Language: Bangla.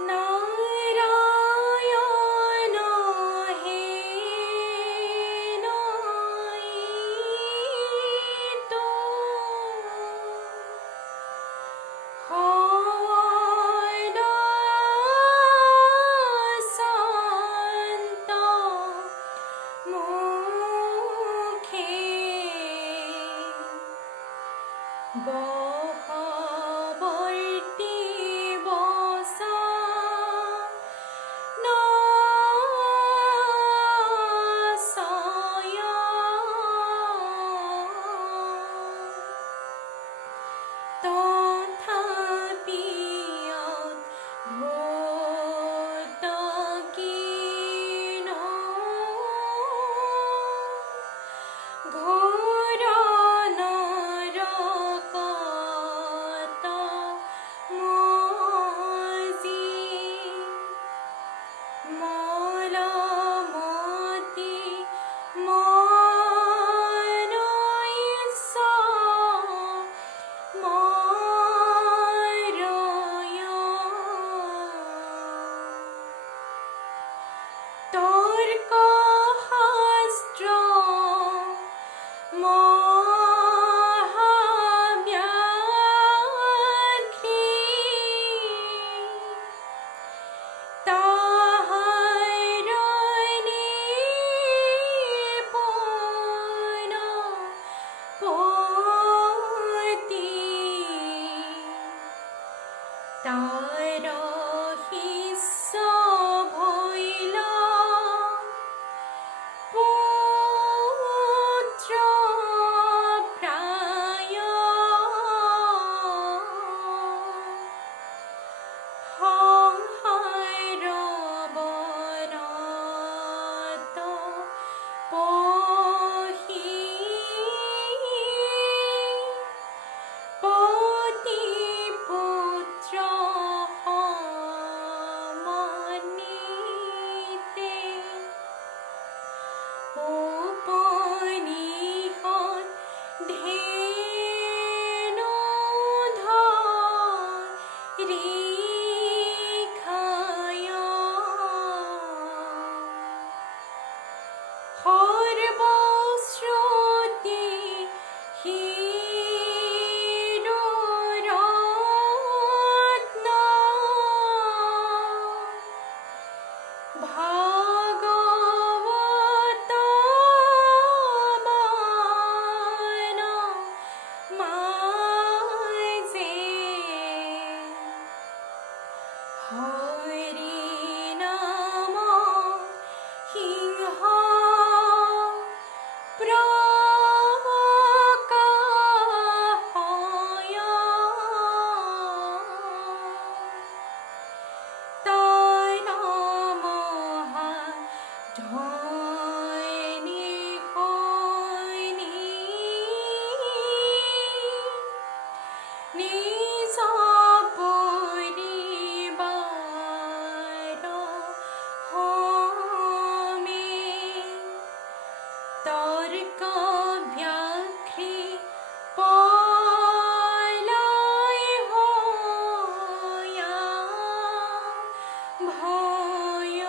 নারায়ণ হে নয়িত হন সন্ত মুখে বহবর্তী বসা নাসয় তথাপি অদ্ভুতকীন ঘোর নরকত মজি মলমতি মনৈষ মরয় তর্কশাস্ত্র মহাব্যাখ্যী তাহার নিপুণ পতি তার শিষ্য ভইল পুত্র প্রায় সংসার বনত পহি পতি পুত্র সমন্বিতে উপনিষদ ধরিখায় সর্বশ্রুতি হিরোরত্ন ভাগবত বাণ মাঝে হরি নাম সিংহ প্রকাশয় তাই মহা ধনী হইনি নিজ পরিবার হমে তর্ক ব্যাখ্যি পলয় হইয়া ভয়